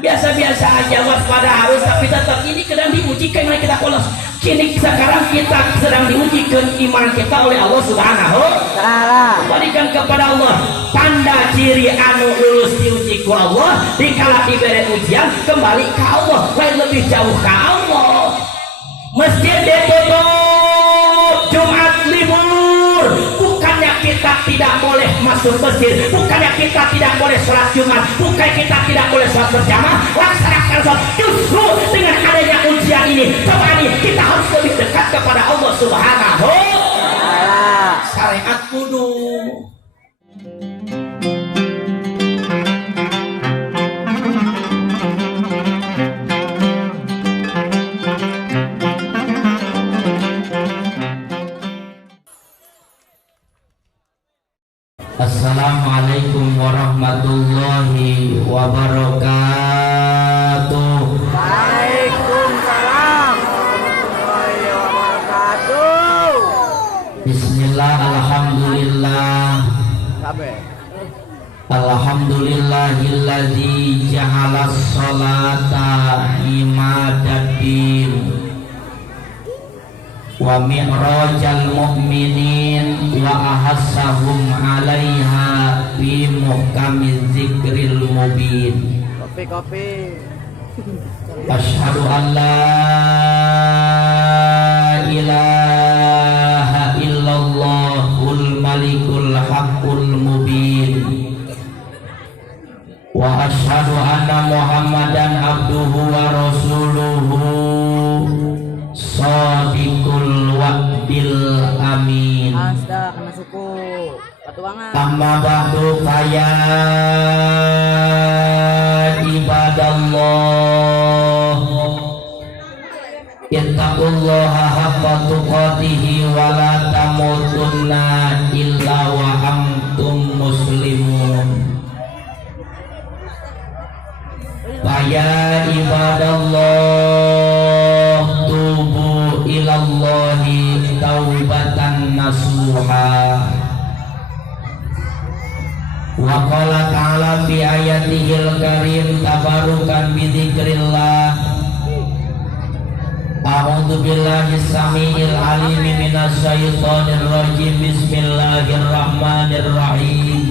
biasa-biasa aja, waspada harus, tapi tetap ini sedang diujikan oleh kita polos. Kini sekarang kita sedang diujikan iman kita oleh Allah Subhanahu wa Ta'ala. Berikan kepada Allah tanda ciri anu lulus diuji ku Allah, dikala diberi ujian kembali ke Allah, lain lebih jauh ke Allah. Masjid ditutup, Jumat libur, bukannya kita tidak boleh masuk masjid, bukannya kita tidak boleh sholat Jumat, bukannya kita tidak boleh sholat berjamaah, laksanakan sholat. Justru dengan adanya ujian ini, coba nih, kita harus lebih dekat kepada Allah Subhanahu wa Ta'ala. Syariat kudu Assalamualaikum warahmatullahi wabarakatuh. Waalaikumsalam warahmatullahi wabarakatuh. Bismillah, alhamdulillah. Alhamdulillahilladzi ja'ala sholata imadaddin wa mi'rajal mu'minin wa ahassahum 'alaiha fi muhkamiz zikril mubin. Kopi. Asyhadu an la ilaha illallahul malikul haqqul mubin wa asyhadu anna muhammadan abduhu wa rasuluhu shadiqul wa'dil amin. Asda kena suku patuangan. Amma ba'du faya ibadallah ittaqullaha haqqa tuqatih wa la tamutunna illa wa antum muslimun. Faya ibadallah tubu ilallahi taubatan nasuha. Wa qala ta'ala fi ayatihil karim tabarukan bi dzikrillah. A'udzu billahi samiil alim minasy syaithanir rajim. Bismillahirrahmanirrahim.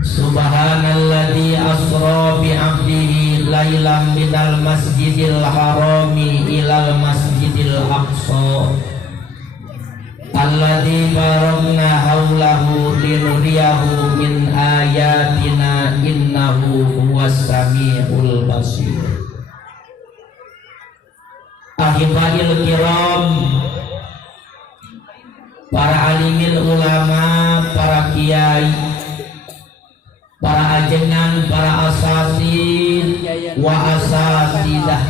Subhanalladzi asra bi 'abdihi lailan minal masjidil harami ilal masjidil aqsa alladzi barakna haulahu linuriyahu min ayatina innahu huwas samiul basir. Ahibadil kiram, para alimin ulama, para kiai, para ajengan, para asasin wa asatidah,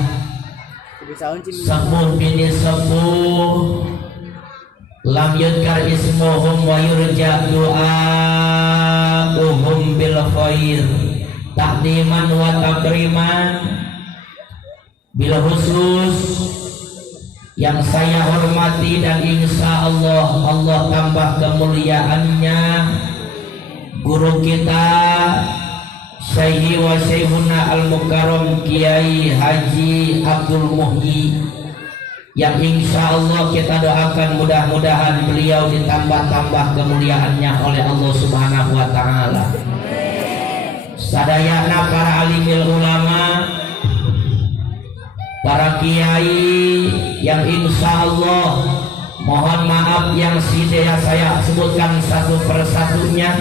sepuh bini sepuh, lam yudkar ismuhum wa yurja du'a'uhum bil khair takdiman wa takriman. Bil khusus yang saya hormati dan insya Allah tambah kemuliaannya, guru kita Syekhi wa Syekhuna Al-Mukarram Kiai Haji Abdul Muhyi, yang insya Allah kita doakan mudah-mudahan beliau ditambah-tambah kemuliaannya oleh Allah Subhanahu wa Ta'ala. Sadayana para alimil ulama, para kiai yang insya Allah mohon maaf yang sudah saya sebutkan satu persatunya,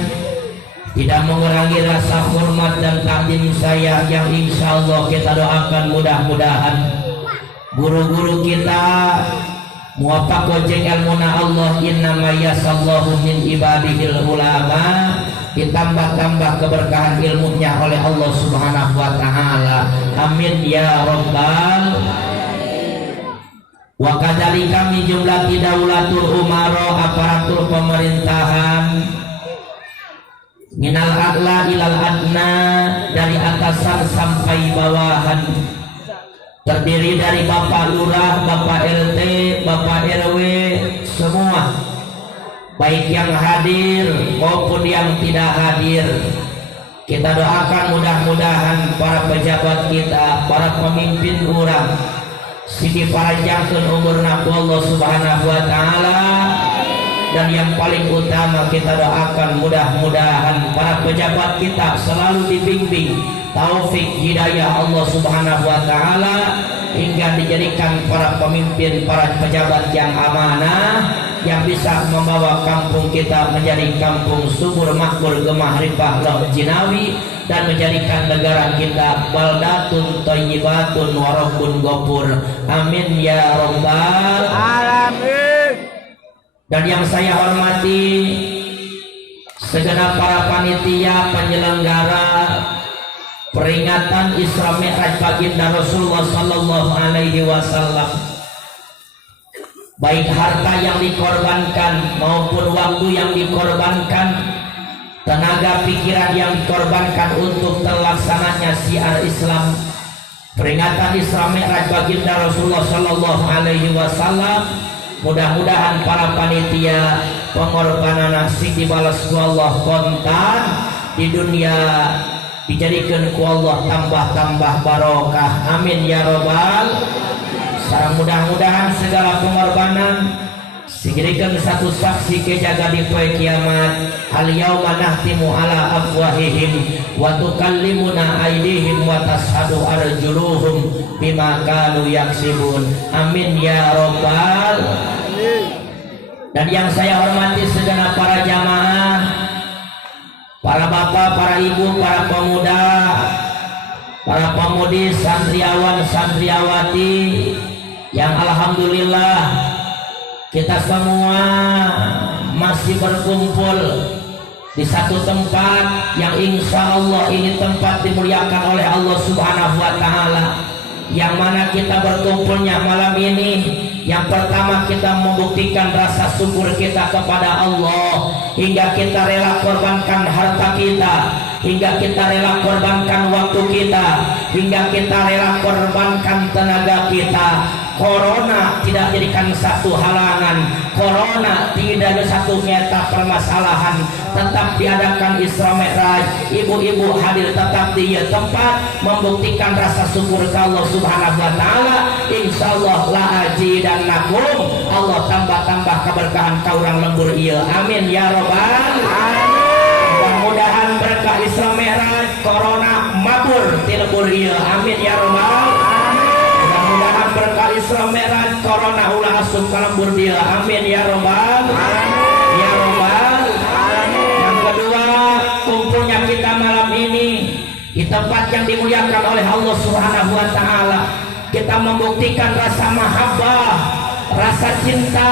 tidak mengurangi rasa hormat dan takdim saya, yang insya Allah kita doakan mudah-mudahan guru-guru kita muwafaq wa ja'alna Allah innama yasallahu min ibadihil ulama, ditambah-tambah keberkahan ilmunya oleh Allah Subhanahu wa Ta'ala. Amin ya rabbal alamin. Wa kadzalika min jumlati daulatul umara, aparatur pemerintahan, minal a'la ilal adna, dari atasan sampai bawahan, terdiri dari Bapak Lurah, Bapak LT, Bapak RW, semua, baik yang hadir maupun yang tidak hadir. Kita doakan mudah-mudahan para pejabat kita, para pemimpin orang sigi paranjangkeun umurna ku Allah Subhanahu wa taala. Dan yang paling utama kita doakan mudah-mudahan para pejabat kita selalu dibimbing taufik hidayah Allah Subhanahu wa taala hingga dijadikan para pemimpin, para pejabat yang amanah yang bisa membawa kampung kita menjadi kampung subur makmur gemah ripah loh jinawi dan menjadikan negara kita baldatun thayyibatun warabun ghafur. Amin ya rabbal Alamin. Dan yang saya hormati segenap para panitia penyelenggara peringatan Isra Mi'raj baginda Rasulullah sallallahu alaihi wasallam, baik harta yang dikorbankan maupun waktu yang dikorbankan, tenaga pikiran yang dikorbankan untuk terlaksananya syiar Islam peringatan Isra Mi'raj baginda Rasulullah sallallahu alaihi wasallam. Mudah-mudahan para panitia pengorbanan sing dibalas ku Allah kontan di dunia dijadikan ku Allah tambah-tambah barokah. Amin ya robbal. Sareng mudah-mudahan segala pengorbanan sigirikan satu saksi kejaga di poe kiamat. Al yauma nahtimu ala afwahihim wa tukallimuna aydihim wa tashhadu arjuluhum bima kanu yaksibun. Amin ya robbal. Dan yang saya hormati segenap para jamaah, para bapak, para ibu, para pemuda, para pemudi, santriawan, santriawati yang alhamdulillah kita semua masih berkumpul di satu tempat yang insya Allah ini tempat dimuliakan oleh Allah Subhanahu wa taala. Yang mana kita berkumpulnya malam ini, yang pertama kita membuktikan rasa syukur kita kepada Allah hingga kita rela korbankan harta kita, hingga kita rela korbankan waktu kita, hingga kita rela korbankan tenaga kita. Corona tidak jadikan satu halangan, corona tidak ada satu nyata permasalahan, tetap diadakan Isra Mi'raj, ibu-ibu hadir tetap di tempat membuktikan rasa syukur ke Allah Subhanahu wa taala. Insyaallah la ajidannakum, Allah tambah-tambah keberkahan ka urang lembur ieu. Amin ya robbal alamin. Mudah-mudahan berkah Isra Mi'raj corona mabur ti lembur ieu. Amin ya robbal. Mudah-mudahan berkah Isra Mi'raj corona ulah asup ka lembur dia. Amin ya robbal alamin. Ya robbal alamin. Yang kedua, kumpulnya kita malam ini di tempat yang dimuliakan oleh Allah Subhanahu wa taala, kita membuktikan rasa mahabbah, rasa cinta,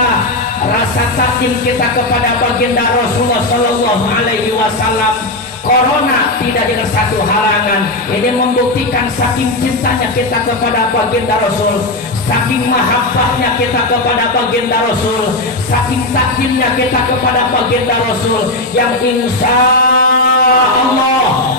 rasa takdim kita kepada baginda Rasulullah sallallahu alaihi wasallam. Corona tidak dengan satu halangan. Ini membuktikan saking cintanya kita kepada baginda Rasul, saking mahabbahnya kita kepada baginda Rasul, saking takdimnya kita kepada baginda Rasul, yang insya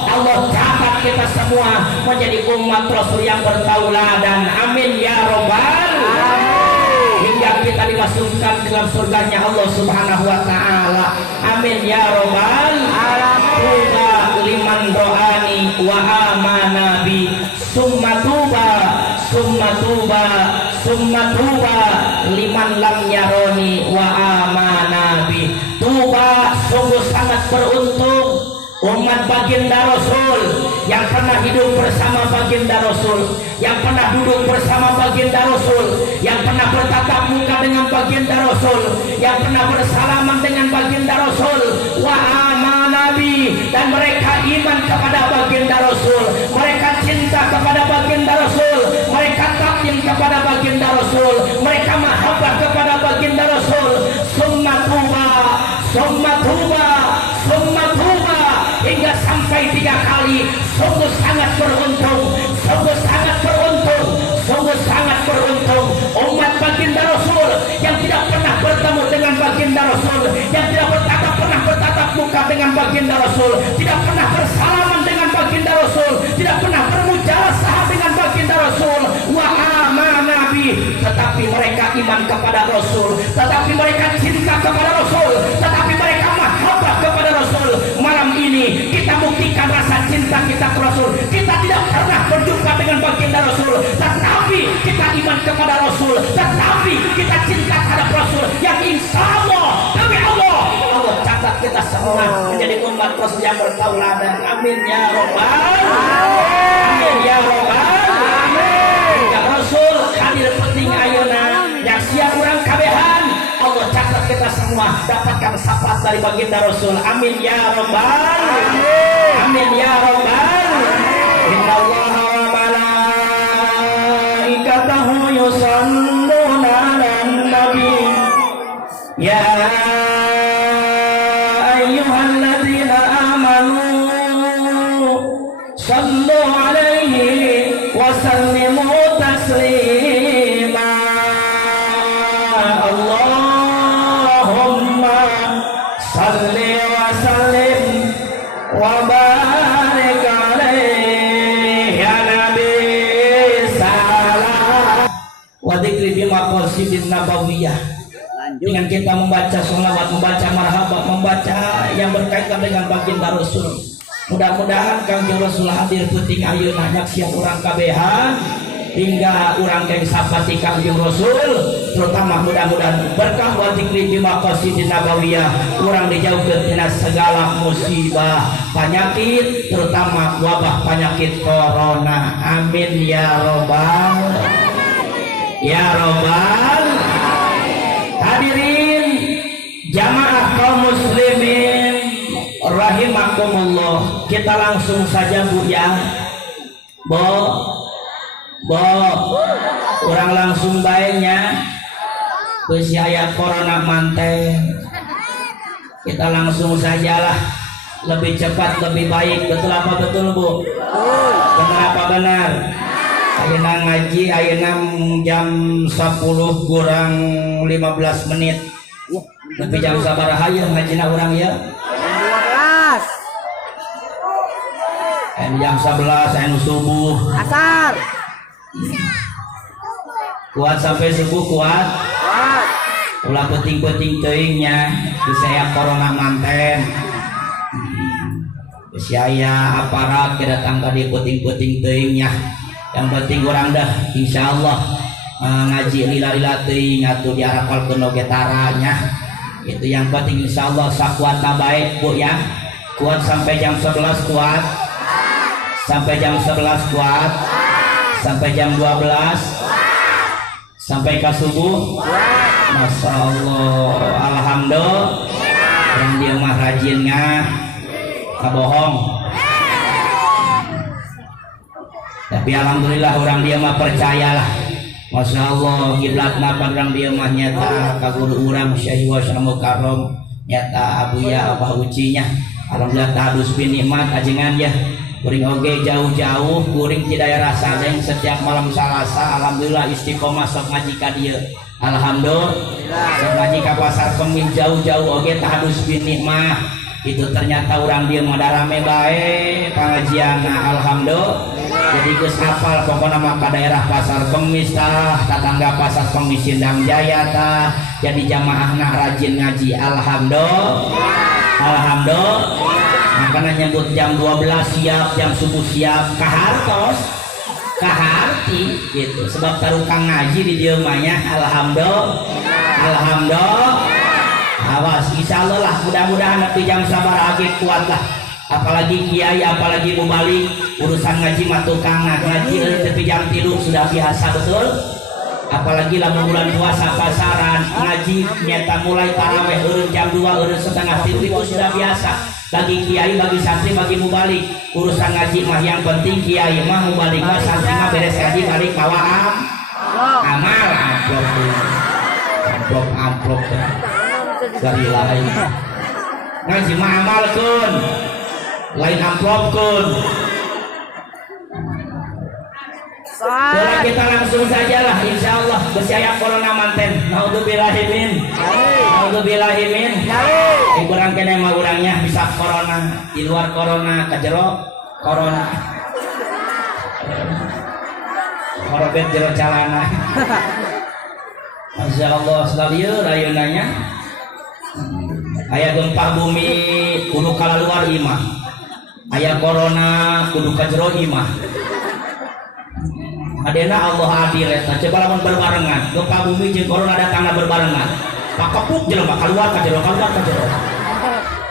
Allah catat kita semua menjadi umat Rasul yang bertauladan. Amin ya robbal alamin. Hingga kita dimasukkan ke dalam surganya Allah Subhanahu wa taala. Amin ya robbal alamin. Tuba liman rohani wa amana bi, summa tuba summa tuba summa tuba liman lam yaroni wa amana bi. Tuba, sungguh sangat beruntung umat baginda Rasul yang pernah hidup bersama baginda Rasul, yang pernah duduk bersama baginda Rasul, yang pernah bertatap muka dengan baginda Rasul, yang pernah bersalaman dengan baginda Rasul, wa amanabi, dan mereka iman kepada baginda Rasul, mereka cinta kepada baginda Rasul, mereka takdim kepada baginda Rasul, mereka mahabbah kepada baginda Rasul. Summa tuba summa tuba summa tuba, hingga sampai 3 kali. Sungguh sangat beruntung, sungguh sangat beruntung, sungguh sangat beruntung umat baginda Rasul yang tidak pernah bertemu dengan baginda Rasul, yang tidak pernah bertatap muka dengan baginda Rasul, tidak pernah bersalaman dengan baginda Rasul, tidak pernah bermujalasah dengan baginda Rasul. Wa amanabi, tetapi mereka iman kepada Rasul, tetapi mereka cinta kepada Rasul, tetapi mereka mahabbah kepada Rasul. Malam ini kita buktikan rasa cinta kepada Rasul, tetapi kita cinta terhadap Rasul yang insya Allah demi Allah catat kita semua menjadi umat Rasul yang bertauladan. Amin ya robbal amin ya robbal amin. Ya Rasul hadir penting ayeuna yang siap urang kabehan, Allah catat kita semua dapatkan syafaat dari baginda Rasul. Amin ya robbal amin ya robbal. Innallaha wa malaikatahu yusholluna 'alan nabi ya ayyuhalladzina amanu shallu 'alaihi wa sallimu taslima. Allahumma shalli wa sallim wa barik alaihi ya nabi salam wa dzikri bi maqasidin nabawiyah. Dengan kita membaca sholawat, membaca marhabat, membaca yang berkaitan dengan baginda Rasul, mudah-mudahan Kangjeng Rasul hadir puting ayeuna nyak siap urang kabehan hingga urang keng sapati Kangjeng Rasul, terutama mudah-mudahan berkah wa dzikri bi maqasidin nabawiyah urang dijauhkeun tina segala musibah penyakit, terutama wabah penyakit corona. Amin ya robbal ya robbal. Hadirin jamaah kaum muslimin rahimakumullah, kita langsung saja Bu ya. Orang langsung baiknya geus aya corona manten. Kita langsung sajalah, lebih cepat lebih baik. Betul apa betul Bu? Benar apa benar? Ayeuna ngaji ayeuna jam 10 kurang 15 menit. Tapi jam sabaraha ieu ngajina urang ya? Jam 11 anu subuh. Asar. Kuat sampai subuh kuat. Ulah penting-penting teuing nya, saya corona manten. Saya aparat kedatang tadi penting-penting teuing nya. Yang penting orang dah insyaallah ngaji lila-lila teuing atuh diarapalkeun oge taranya. Itu yang penting insyaallah sakuatna baik Bu ya. Kuat sampai jam 11 kuat. Sampai jam 11 kuat. Sampai jam 12. Sampai ke subuh. Masya Allah, alhamdulillah. Yang dia mah rajin kabohong. Tapi alhamdulillah orang dia mah percayalah. Masya Allah, kiblatna pandang dia mah nyata kaguru urang Syekh Wasyam Mukarram nyata abuya abah ucinya. Alhamdulillah tahadus bin nikmat ajengan ya. Kuring oge jauh-jauh kuring di daerah Sadeng setiap malam Salasa. Alhamdulillah istiqomah sok ngaji ka dieu. Alhamdulillah sok ngaji ka pasar Kemis jauh-jauh oge tahadus bin nikmat. Itu ternyata orang dia mah rame bae pengajianna. Alhamdulillah. Jadi geus hafal pokokna mah ka daerah pasar Kemis tah, tetangga pasar Kemis Sindang Jaya tah. Jadi jamaahna rajin ngaji. Alhamdulillah. Alhamdulillah. Makanya nyebut jam 12 siap, jam subuh siap, kahartos, kaharti gitu. Sebab tarukang ngaji di dieu mah nya. Alhamdulillah. Alhamdulillah. Awas insyaallah lah, mudah-mudahan nanti jam sabar age kuat lah. Apalagi kiai, apalagi mubalik, urusan ngaji mah tukang ngaji tapi jam 3 sudah biasa betul. Apalagi lamun bulan puasa pasaran ngaji nyata mulai tarawih urun jam 2 urun setengah 3 itu sudah biasa. Bagi kiai, bagi santri, bagi mubalik, urusan ngaji mah yang penting kiai mah mubalik mah santri mah beres ngaji balik bawa amal amplop dari lain ngaji mah amal kun lain amplop kun. Jadi kita langsung sajalah insyaallah bersiap corona manten. Naudzubillahimin. Naudzubillahimin. Kurang kene mah urangnya bisa corona, di luar corona, kajero corona. Korobet jero calana. Masyaallah selalu rayonanya. Aya gempa bumi kudu kalaluar imah. Aya corona kudu kajero imah. Adena Allah adil eta coba lamun berbarengan gempa bumi jeung corona datangna berbarengan pakepuk jelema keluar ka jero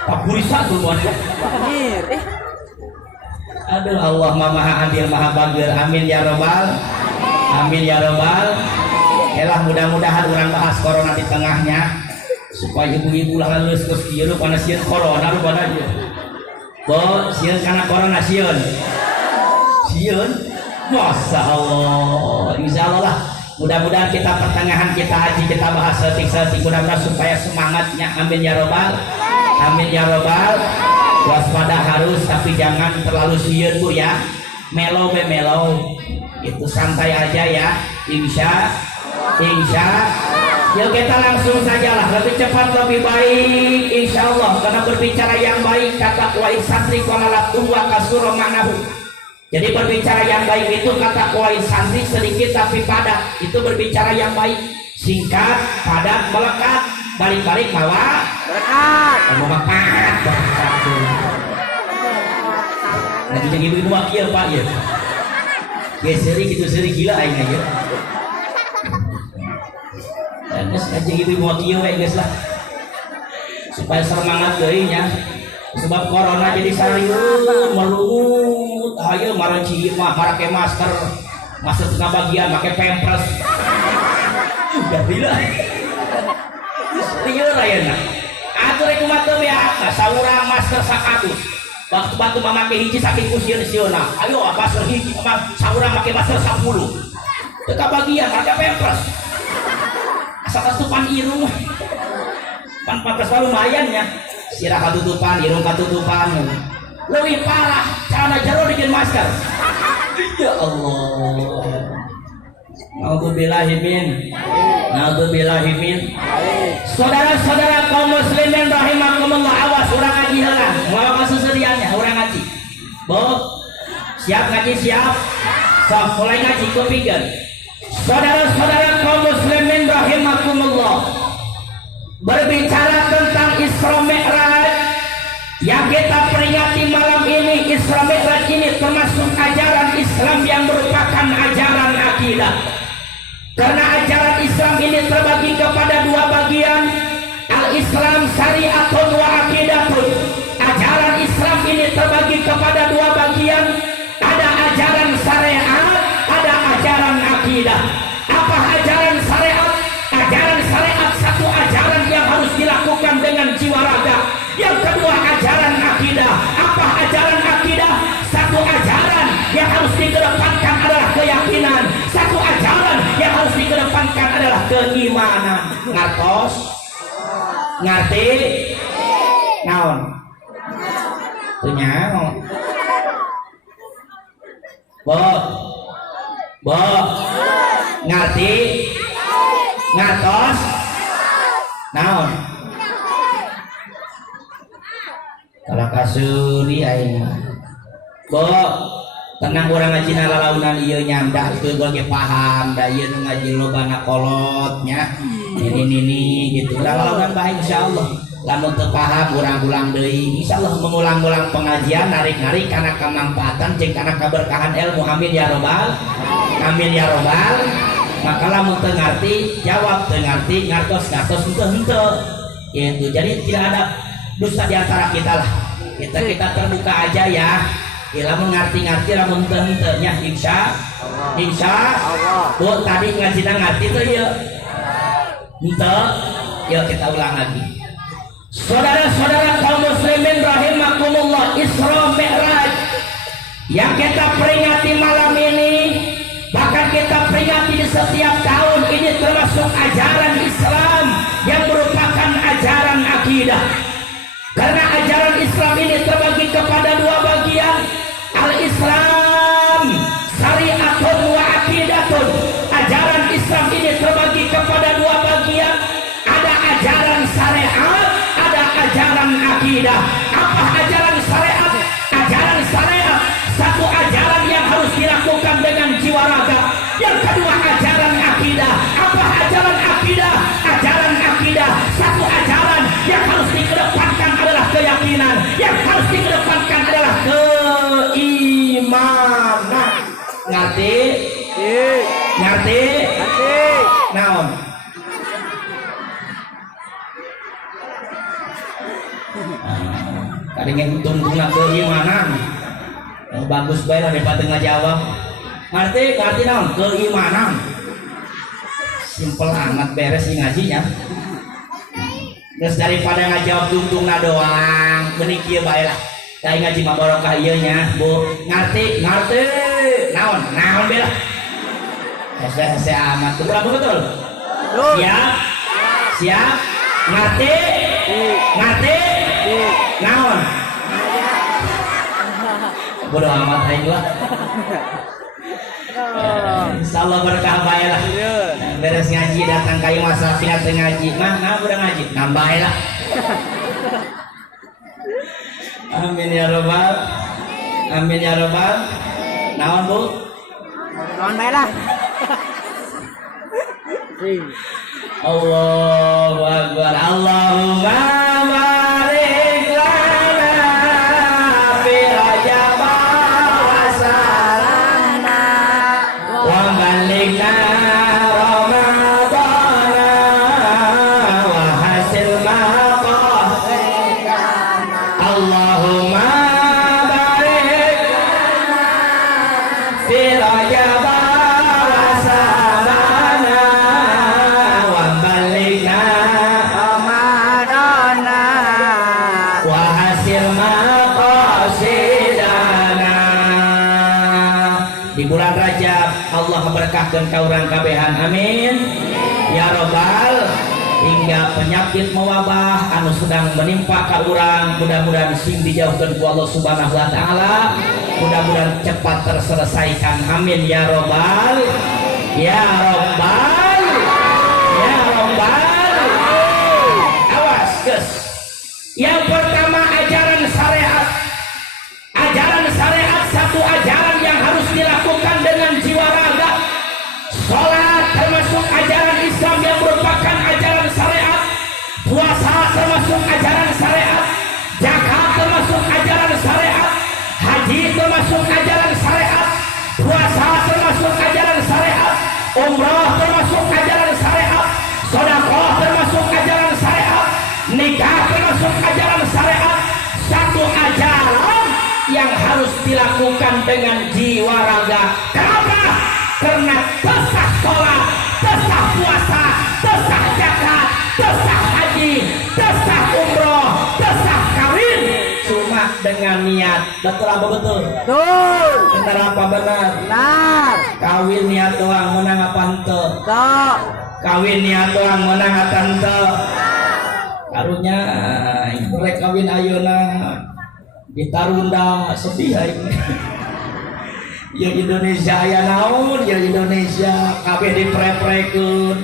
Pak Burisa tuh buatnya. Aduh Allah maha adil maha bagir. Amin ya robbal. Amin ya robbal. Elah mudah-mudahan orang bahas corona di tengahnya supaya ibu-ibu lah halus terus kieu karena sieun corona rupana ieu. Bo sieun karena corona sieun. Sieun. Masya Allah. Insyaallah lah. Mudah-mudahan kita pertengahan kita haji kita bahas setik-setik mudah-mudahan supaya semangatnya. Amin ya robbal. Amin ya robbal. Waspada harus tapi jangan terlalu sieun Bu ya. Melo itu santai aja ya. Insya yuk kita langsung sajalah lebih cepat lebih baik insya Allah karena berbicara yang baik kata kuaid santri kualalat wa kasuro manahu. Jadi berbicara yang baik itu kata kuaid santri sedikit tapi padat itu berbicara yang baik singkat padat melekat balik-balik bawa berkat bawa pahat nanti jadi ibu mah kieu Pak ya seri gitu seri gila aing aja dan geus kajeng ibu mah kieu we geus lah supaya semangat deui nya sebab corona jadi sarieur melut ayo maranci mah make masker setengah bagian make pampers udah bila lieur ayeuna atuh rek kumaha teu ya saurang masker 100 waktu batu mama make hiji saking kusieun-sieunna ayo masker hiji saurang make masker 10 teu bagian make pampers asal katutupan irung pan pampers lumayan nya sirah katutupan irung katutupan leuwih parah celana jero dijieun masker ya Allah naudzubillahi min saudara-saudara kaum muslimin rahimakumullah awas urang ngaji heula moal kasusuriannya urang ngaji Bo siap ngaji siap sok mulai ngaji kupikeun saudara-saudara kaum muslimin rahimakumullah berbicara tentang Isra Mi'raj yang kita peringati malam ini. Isra Mi'raj ini termasuk ajaran Islam yang merupakan ajaran akidah. Karena ajaran Islam ini terbagi kepada dua bagian, al-Islam syariatun wa aqidatun. Ajaran Islam ini terbagi kepada dua bagian, ada ajaran syariat, ada ajaran akidah. Apa ajaran syariat? Ajaran syariat satu ajaran yang harus dilakukan dengan jiwa raga. Yang kedua ajaran akidah. Apa ajaran akidah? Satu ajaran yang harus dikedepankan adalah keyakinan. Satu ajaran yang harus dikedepankan adalah keimanan. Ngartos? Ngerti? Naon? Punya? Bo? Ngerti? Ngartos? Naon? Kalau kasuri aing Bo tenang orang ngaji lalaunan ieu nyamda itu gue ge paham da ieu nu ngaji lobana kolotnya ini gitu lalaunan bae insyaallah lamun teu paham urang ulang deui insyaallah mengulang-ulang pengajian narik-narik kana kemanfaatan jeung kana keberkahan ilmu amin ya robbal amin ya robbal maka lamun teu ngarti jawab teu ngarti ngartos henteu gitu jadi tidak ada dusta di antara kita lah kita terbuka aja ya lamun ngarti-ngarti lamun teu-teunya insya Allah Bu tadi ngajina ngarti tuh ya henteu yuk kita ulang lagi saudara-saudara kaum muslimin rahimakumullah Isra Mi'raj yang kita peringati malam ini bahkan kita peringati di setiap tahun ini termasuk ajaran Islam yang merupakan ajaran akidah. Karena ajaran Islam ini terbagi kepada dua bagian, al-Islam syariatun wa aqidatun. Ajaran Islam ini terbagi kepada dua bagian, ada ajaran syariat, ada ajaran akidah. Apa ajaran syariat? Ajaran syariat satu ajaran yang harus dilakukan dengan jiwa raga. Yang kedua ajaran akidah. Apa ajaran akidah? Ajaran akidah satu ajaran yang harus dikedepankan adalah keyakinan, yang harus dikedepankan adalah keimanan. Ngerti? ngarti naon kadang tungtungna keimanan yang bagus bae lah daripada ngajawab ngarti naon keimanan simpel amat beres di ngajinya terus daripada ngajawab tungtungna doang mending kieu bae lah kayak ngaji mah barokah ieu nya Bu ngarti naon bae lah hese amat betul siap ngarti naon bodoh amat aing lah insyaallah berkah bae lah beres ngaji datang ka ieu masalah pinat ngaji mah udah ngaji nambah lah amin ya rabbal naon Bu naon bae lah Allahu akbar Allahumma barik lana fi Rajab wa salamna wa balighna Ramadana wa hasil maqasidana Allahumma barik lana fi Rajab bulan Rajab Allah berkahkan ka urang kabehan amin ya robbal hingga penyakit mewabah anu sedang menimpa ka urang mudah-mudahan sing dijauhkeun ku Allah Subhanahu wa taala mudah-mudahan cepat terselesaikan amin ya robbal awas geus yang pertama ajaran syariat satu ajaran yang harus dilakukan dengan jiwa raga sholat termasuk ajaran Islam yang merupakan ajaran syariat puasa termasuk ajaran syariat zakat termasuk ajaran syariat haji termasuk ajaran syariat puasa termasuk ajaran syariat umrah termasuk ajaran syariat sedekah termasuk ajaran syariat nikah termasuk ajaran syariat satu ajaran yang harus dilakukan dengan jiwa raga. Kenapa? Karena tesah sholat, tesah puasa, tesah zakat, tesah haji, tesah umroh, tesah kawin cuma dengan niat. Betul apa betul? Betul. Benar apa benar? Benar. Kawin niat doang menang apa ente? Betul. Kawin niat doang menang apa ente? Karunya rek kawin ayeuna ditarunda sedih aing. Ya Indonesia aya naon ya Indonesia kabeh diprep-prekeun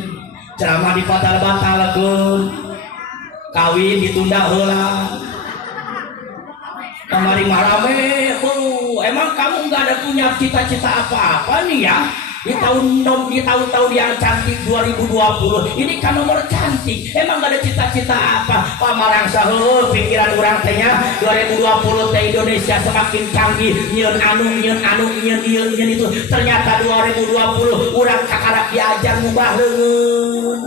ceramah dibatal-batalkeun kawin ditunda heula kamari mah rame emang kamu nggak ada punya cita-cita apa-apa nih ya di tahun-tahun yang cantik 2020 ini kan nomor cantik emang gak ada cita-cita apa pamarang saheul pikiran urang teh nya 2020 teh Indonesia semakin canggih nyeun anu itu ternyata 2020 urang kakarap diajar ngubah leungeun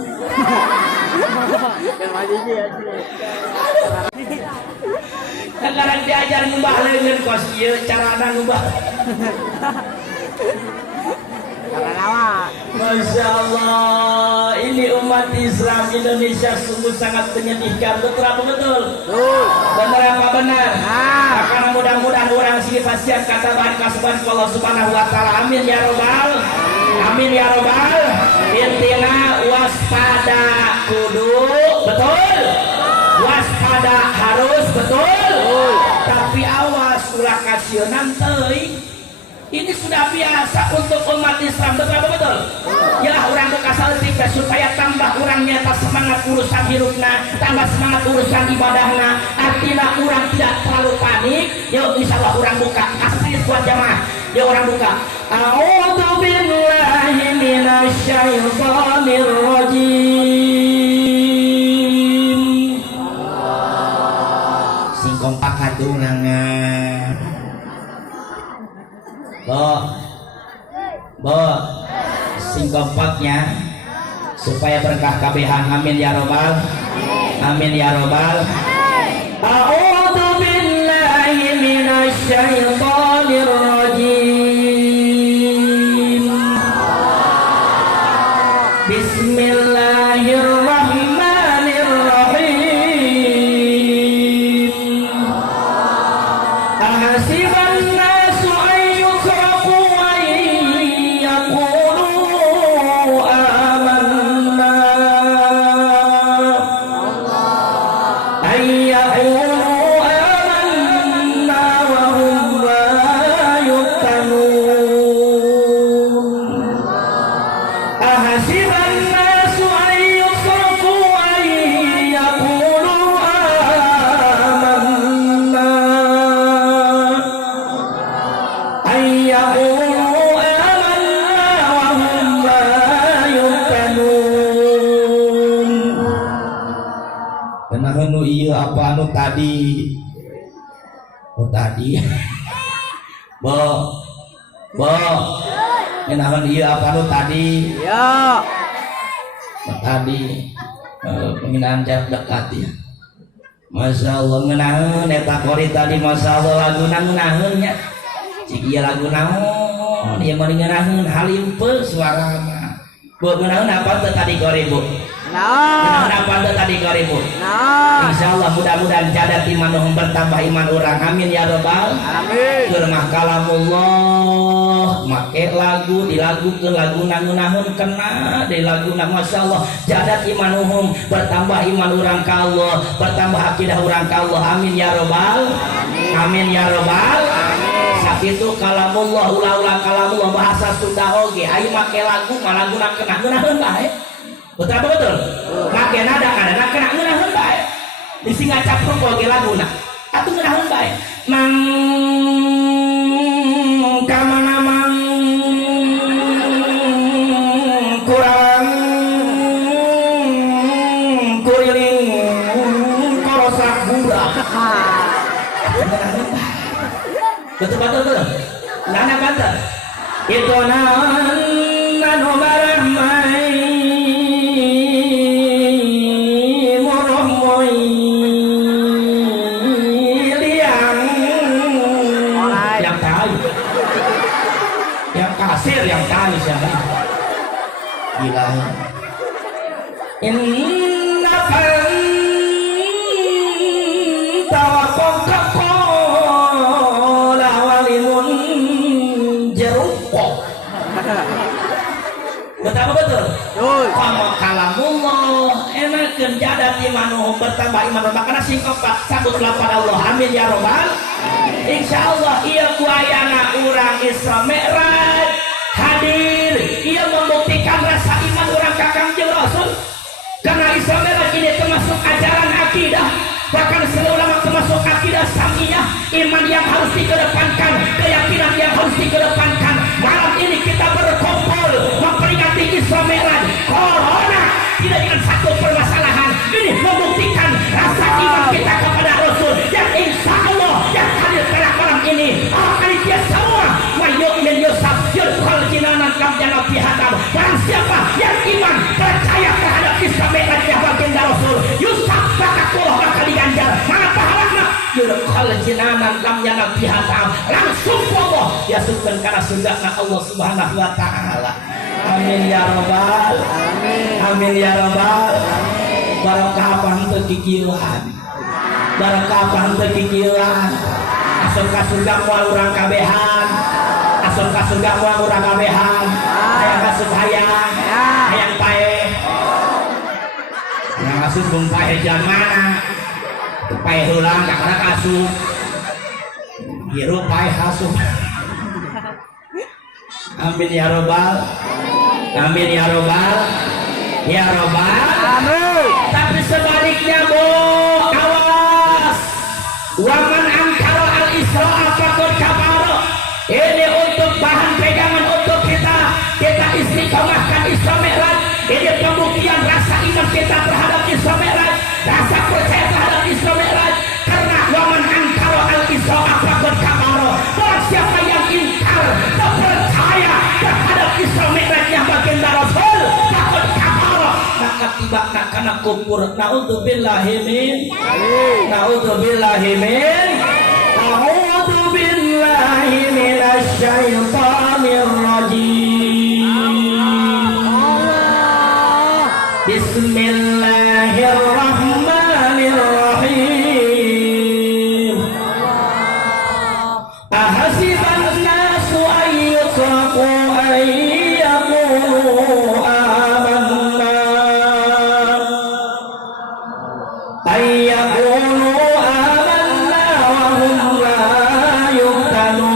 kakarap diajar ngubah leungeun kos ieu carana ngubah Masya Allah, ini umat Islam Indonesia sungguh sangat menyedihkan. Betul apa betul? Benar apa benar? Karena mudah-mudahan orang sini pasti kata bahan kasuban Allah Subhanahu Wa Taala. Amin ya robbal, amin ya robbal. Intina waspada kudu, betul? Waspada harus betul. Tapi awas ulah kasionan teuing. Ini sudah biasa untuk umat Islam, betul betul. Ya orang bekasal tipe supaya tambah orang nyata semangat urusan hidupnya, tambah semangat urusan ibadahnya. Artinya orang tidak terlalu panik. Yuk insyaallah orang buka asli buat jamaah. Yuk orang buka. A'udzu billahi minasyaitonir rajim. Sing kompak hatungangan. Bo, sing kompaknya supaya berkah kabehan. Amin ya robbal, amin ya robbal. A'udzu billahi minasy syaithanir rajim. Bismillahirrahmanirrahim. Ahasiban nasu an yutraku an yaqulu amanna an yaqulu amanna wa hum la yuftanun. Ahasiban nasu an yutraku an yaqulu amanna an yaqulu amanna wa hum la yuftanun. Kenapa nu ieu apa anu tadi? Oh tadi. Bo. Kenapa ieu apa anu tadi? Ya. Tadi penghinaan jarak dekat ya. Masya Allah ngenaheun eta kori tadi, masya Allah laguna ngenaheunnya. Cik ieu lagu naon? Ieu mah ngenaheun halimpeul suarana. Bu ngenaheun apa teh tadi kori Bu? Nah. Ngenaheun apa teh tadi kori Bu? Nah. Insyaallah mudah-mudahan jadat iman nu bertambah iman urang. Amin ya robbal. Amin. Keur mah kalamullah make lagu dilagukeun laguna ngeunahun kena di laguna, masyaallah jadat iman umum bertambah iman urang ka Allah, bertambah akidah urang ka Allah. Amin ya robbal. Amin ya robbal. Sakitu kalamullah ulah-ulah kalamullah bahasa Sunda oge ayo make lagu mah laguna kena ngeunaheun bae. Betul. Make nada kena ngeunaheun bae. Isi ngacapruk oge laguna. Atuh ngeunaheun bae. Mang kamana mang kurang kuriling korosak budak. Betul. Nana kata itu nanu barahmai morohmoi liang yang tahu, yang kasir yang tahu siapa gila. Inna betul. Sama kalamullah enakeun jadat imanuhum bertambah iman makana sing keempat sabutlah pada Allah. Amin ya robbal. Insyaallah ieu kuayana urang Isra Mi'raj hadir, ia membuktikan rasa iman urang ka Kangjeng Rasul. Karena Isra Mi'raj ini termasuk ajaran akidah, bahkan seluruh ulama termasuk akidah samiyah, iman yang harus dikedepankan, keyakinan yang harus dikedepankan. Malam ini kita berkumpul memperingati Isra Mi'raj. Corona tidak dengan satu permasalahan, ini membuktikan rasa iman kita kepada Rasul yang insya Allah yang hadir pada malam ini. Panitia semua mayu'min yusaf yudkhal jinanan kam jannah fihatam. Barang siapa yang iman percaya terhadap Isra Mi'raj yang baginda Rasul yusaf bakakullah bakal diganjar. Mana pahalana? Yudkhal jinanan kam jannah fihatam. Langsung Allah diasupkeun kana surgana Allah Subhanahu wa taala. Amin ya robbal. Amin ya robbal. Barokah henteu kikieuan. Barokah henteu kikieuan. Asup ka surga moal urang kabehan. Asup ka surga moal urang kabehan. Hayang asup hayang. Hayang pae. Yang asup bung pae jam mana? Pae heulang kakana asup. Hirup pae asup. Amin ya robbal. Amin ya robbal. Ya robbal. Amin. Tapi sebaliknya Bu, awas. Waman angkara al-Isra faqad kafara. Ini untuk bahan pegangan untuk kita istiqomahkan Isra Mi'raj. Ini pembuktian rasa iman kita terhadap Isra Mi'raj, rasa percaya terhadap Isra Mi'raj. Karena waman angkara al-Isra faqad kafara. Barang siapa yang ingkar, tak percaya terhadap Isra Mi'rajnya baginda akibatna kana kufur. Naudzubillahi min minasyaitonir rajim. Bismillahirrahmanirrahim. Ahasiban nasu ayyutraku ayyaqulu amanna wa hum la yuftanun.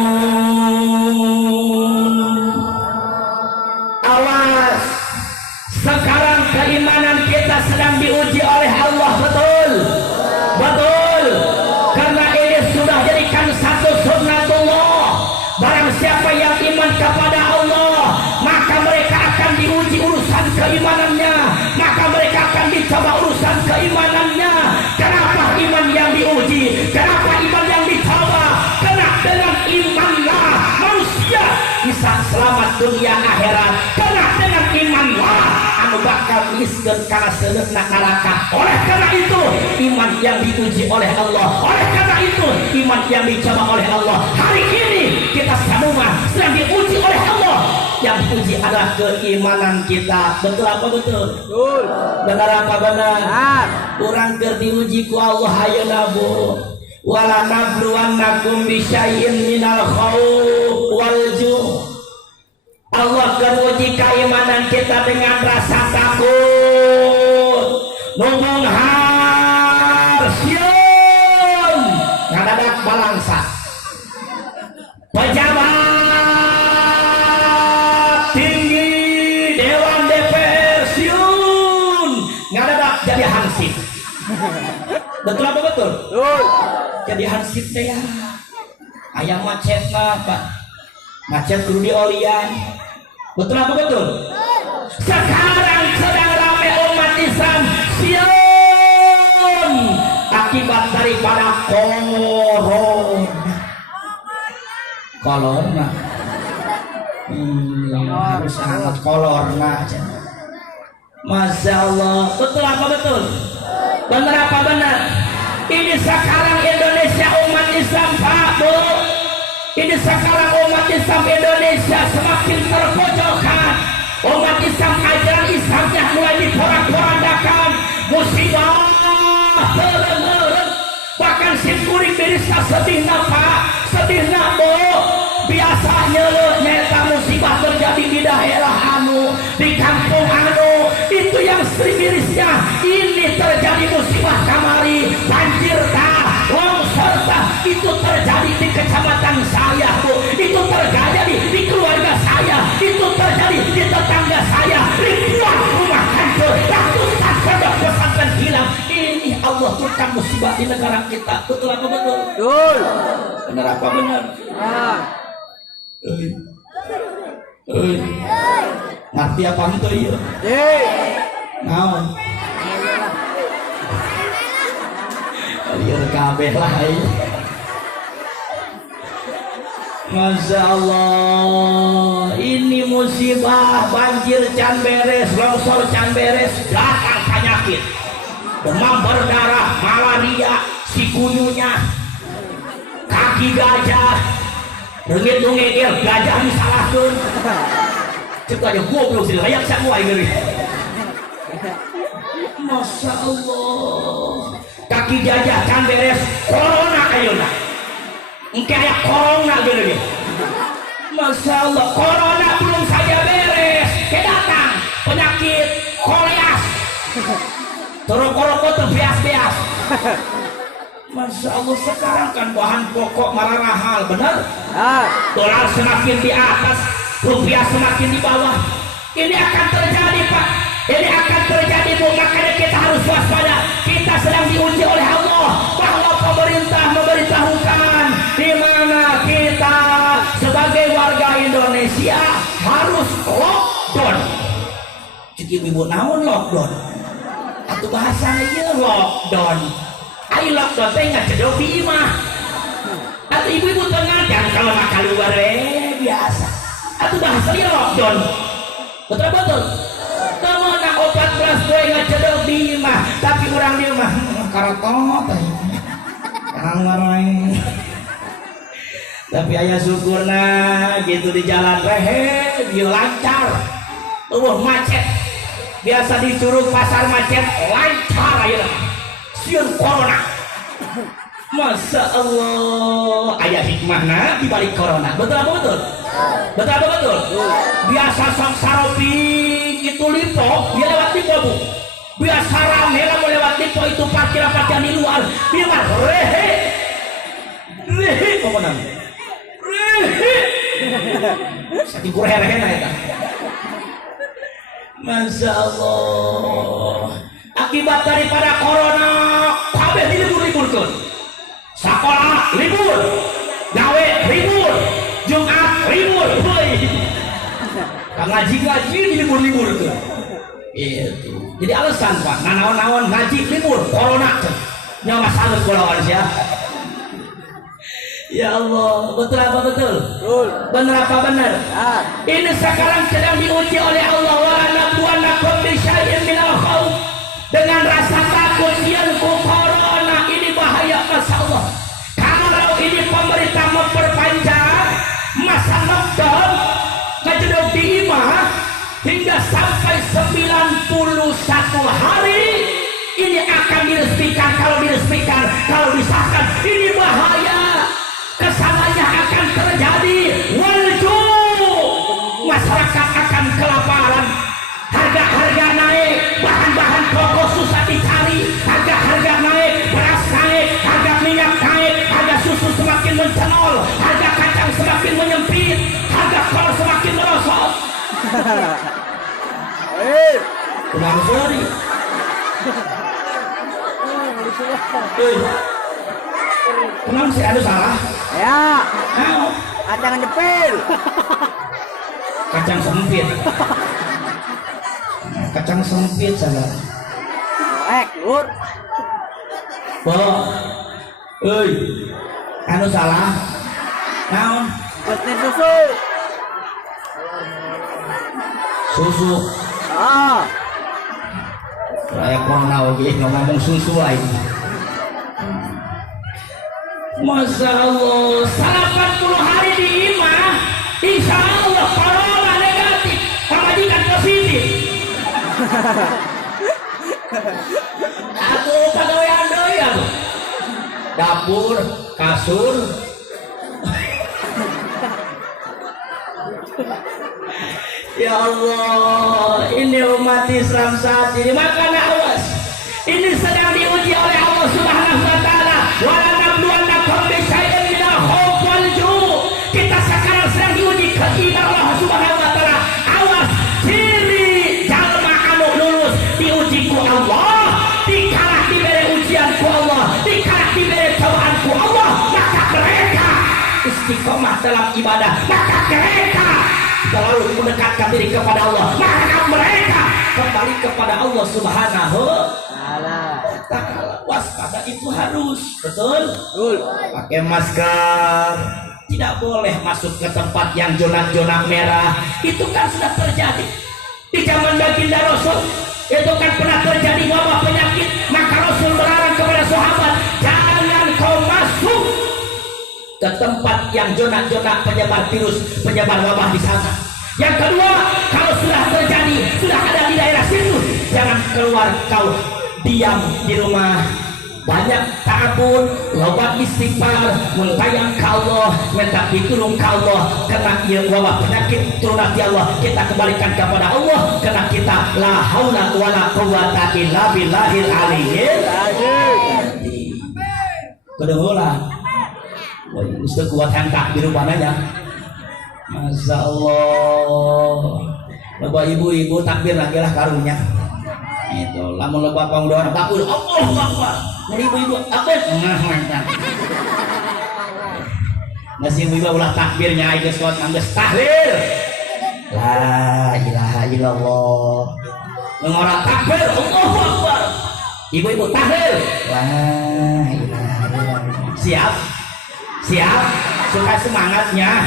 Awas, sekarang keimanan kita sedang diuji oleh Allah. Betul, betul. Karena ini sudah jadikan satu sunnatullah. Barang siapa yang iman kepada Allah, maka mereka akan diuji urusan keimanannya, maka mereka akan dicoba urusan keimanannya. Kenapa iman yang diuji? Kenapa iman yang dicoba? Karena dengan imanlah manusia bisa selamat dunia akhirat. Karena dengan imanlah anu bakal miskin karena seuneuhna neraka. Oleh karena itu iman yang diuji oleh Allah. Oleh karena itu iman yang dicoba oleh Allah. Hari ini kita semua sedang diuji oleh Allah. Yang diuji adalah keimanan kita. Betul apa betul? Betul. Benar apa benar? Benar. Urang keur diuji ku Allah ayeuna Bu. Wala nabluwannakum bisyai'in minal khauf wal ju'. Allah keruji keimanan kita dengan rasa takut, nubung harsiun, ngadadak balangsa, pejabat tinggi Dewan DPR siun, ngadadak jadi hansip. Betul apa betul? Betul. Jadi hansip teh ya, ayam macet lah Pak, macet kudu diolian. Betul apa betul? Sekarang sedang ramai umat Islam siun akibat daripada kolorna. Harus sangat kolorna. Masya Allah. Betul apa betul? Benar apa benar? Ini sekarang Indonesia umat Islam Pak Bu. Ini sekarang umat Islam Indonesia semakin terpojokkan. Umat Islam ajaran Islamnya mulai diporak-porandakan. Musibah tereng-tereng. Bahkan simkuring dirisa sedihna Pak, sedihna Bu. Biasanya nyata musibah terjadi di daerah anu, di kampung anu, itu yang sering mirisnya. Ini terjadi musibah kamari, banjir tah, longsor tah, itu terjadi di kecamatan saya Bu, itu terjadi di keluarga saya, itu terjadi di tetangga saya. Ribuan rumah hancur, ratusan pondok pesantren hilang. Ini Allah turunkan musibah di negara kita. Betul apa betul? Betul. Benar apa benar? Benar. Ngerti apa itu ya? Naon? Liar kabeh lah ya. Masya Allah, ini musibah, banjir can beres, longsor can beres, datang penyakit, demam berdarah, malaria, sikuyunya, kaki gajah. Rengit ngegel gajah disalahkeun. Cek aja goblok sih layak semua ini. Masya Allah. Kaki gajah can beres corona ayeuna. Engke aya corona geuning. Masya Allah, corona belum saja beres, datang penyakit koleas. Torok-torok terbias-bias. Masya Allah, sekarang kan bahan pokok marahal, benar? Dolar semakin di atas, rupiah semakin di bawah. Ini akan terjadi Pak, ini akan terjadi Bu. Makanya kita harus waspada. Kita sedang diuji oleh Allah, bahwa pemerintah memberitahukan di mana kita sebagai warga Indonesia harus lockdown. Jadi ibu naon lockdown? Atau bahasanya ieu lockdown. Ayo lockdown teh ngacedok di imah. Atau ibu-ibu tengah jangan kalau makan luar biasa. Atau bahasanya lockdown. Betul-betul. Kamu nak 14 gue ngacedok karatot ngarain. Tapi aya syukurna gitu di jalan rehe dia lancar. Macet. Biasa di Curug pasar macet lancar ayeuna. Sieun corona. Masya Allah, ayah hikmahna di balik corona. Betul apa betul? Betul apa betul? Biasa sok saropi itu lipo, dia lewat lipo bu. Biasa rame lah mau lewat lipo itu parkiran di luar. Dia mah rehe, pokoknya rehe. Sakit rehe nah eta. Masya Allah. Akibat daripada corona, kabeh dilibur-liburkeun. Sekolah libur, gawe libur, Jumat libur, ngaji libur tuh. Itu. Jadi alasan Pak, naon-naon ngaji libur, corona tuh. Nyawa salut kulawan ya. Ya Allah, betul apa betul? Betul. Benar apa benar? Ini sekarang sedang diuji oleh Allah. Wa nabluwannakum bisyai'in minal khauf. Dengan rasa takut sian ku corona ini bahaya, Masya Allah. Kalau ini pemerintah memperpanjang masa lockdown ngejedok di imah hingga sampai 91 hari ini akan diresmikan. Kalau disahkan ini bahaya, kesananya akan terjadi walju, masyarakat akan kelaparan, harga naik, bahan-bahan pokok susah dicari, harga naik, beras naik, harga minyak naik, harga susu semakin mencenol, harga kacang semakin menyempit, harga kol semakin merosot. Kurang sorry. Kenapa sih ada salah? Ya. Kacang jepil. Kacang sempit. Kacang sempit salah. Lur. Anu salah. Naon? Pasti susu. Susu. Kayak corona oke ngomong susu aja. Masya Allah, 80 hari di imah, insya Allah corona negatif, pamajikan positif. Aku pegawaian deui atuh. Dapur, kasur. Ya Allah, ini umat Islam saat ini makanya awas. Ini sedang diuji oleh Allah Subhanahu wa taala. Wala nabluwannakum bisyai'in minal khawfi wal ju'. Kita sekarang sedang diuji ketika Allah Subhanahu wa taala. Awas, ciri jalma anu lulus diuji ku Allah, dikalah diberi ujian ku Allah, dikalah diberi cobaan ku Allah, maka mereka istiqomah dalam ibadah, maka mereka selalu mendekatkan diri kepada Allah, maka mereka kembali kepada Allah Subhanahu ta'ala. Waspada itu harus betul. Pakai masker, tidak boleh masuk ke tempat yang zona-zona merah. Itu kan sudah terjadi di zaman baginda Rasul. Itu kan pernah terjadi wabah penyakit, maka Rasul melarang kepada sahabat, jangan kau masuk ke tempat yang zona-zona penyebar virus, penyebar wabah di sana. Yang kedua, kalau sudah terjadi, sudah ada di daerah situ, jangan keluar, kau diam di rumah. Banyak ta'abun, lobat istighfar, muntayang ke Allah, minta ditulung ke Allah, karena ia wabah penyakit turun hati Allah, kita kembalikan kepada Allah, karena kita la haula wala quwwata illa billahil aliyyil azim. Kedengaran Ustaz kuat hentak di rumahnya. Masya Allah. Bapak ibu-ibu takbir lagi lah karunya. Itu lamun loba pangdoan takbir Allahu Akbar. Dari ibu-ibu takbir. Mantap. Nasi ibu-ibu ulah takbirnya geus kuat geus tahlil. La ilaha illallah. Ngora takbir Allahu Akbar. Ibu-ibu tahlil. La ilaha illallah. Siap, suka semangatnya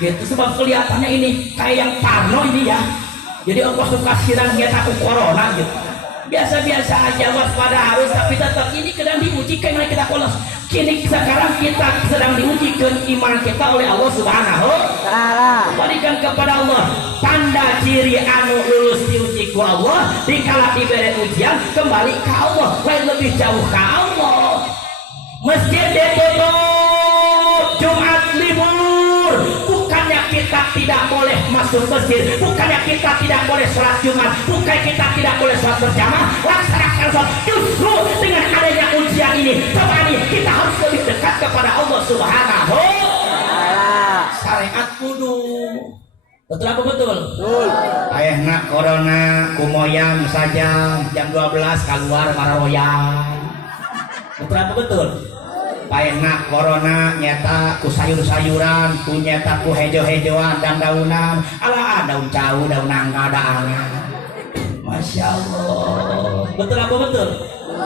gitu, sebab kelihatannya ini kayak yang parno ini ya, jadi Allah suka sirang dia takut corona gitu. biasa-biasa aja, waspada harus, tapi tetap ini sedang diujikan oleh kita polos. Kini sekarang kita sedang diujikan iman kita oleh Allah Subhanahu berikan kepada Allah tanda ciri anu lulus diuji ku Allah dikala diberi ujian kembali ke Allah, lain lebih jauh ke Allah. Masjid ditutup, Jumat libur, bukannya kita tidak boleh masuk masjid, bukannya kita tidak boleh sholat Jumat, bukannya kita tidak boleh sholat berjamaah, laksanakan sholat. Justru dengan adanya ujian ini, coba nih kita harus lebih dekat kepada Allah Subhanahu. Syariat kudu betul apa betul? Betul. Ayahna corona kumoyang saja jam 12 keluar mararoyang. Betul apa betul? Paena corona nyata ku sayur-sayuran, ku nyata ku hejo-hejoan dan daunan, ala daun jauh, daun nangka, daannya. Masya Allah. Betul apa betul?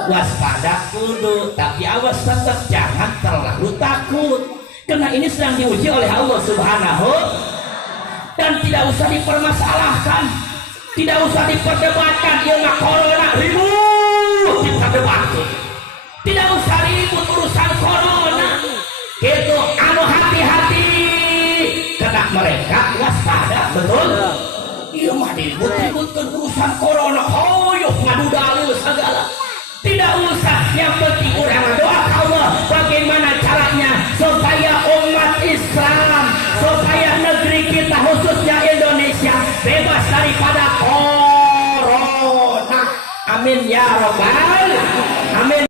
Waspada kudu, tapi awas tetap jangan terlalu takut. Karena ini sedang diuji oleh Allah Subhanahu, dan tidak usah dipermasalahkan, tidak usah diperdebatkan. Ia nggak corona ribut diperdebatkan. Tidak usah ribut urusan corona. Gitu, anu hati-hati. Karena mereka waspada, betul? Iya mah diribut-ributkan urusan corona. Hoyok ngadu dalil segala. Tidak usah. Yang penting orang doa Allah. Bagaimana caranya supaya umat Islam, supaya negeri kita khususnya Indonesia bebas daripada corona. Amin ya robbal. Amin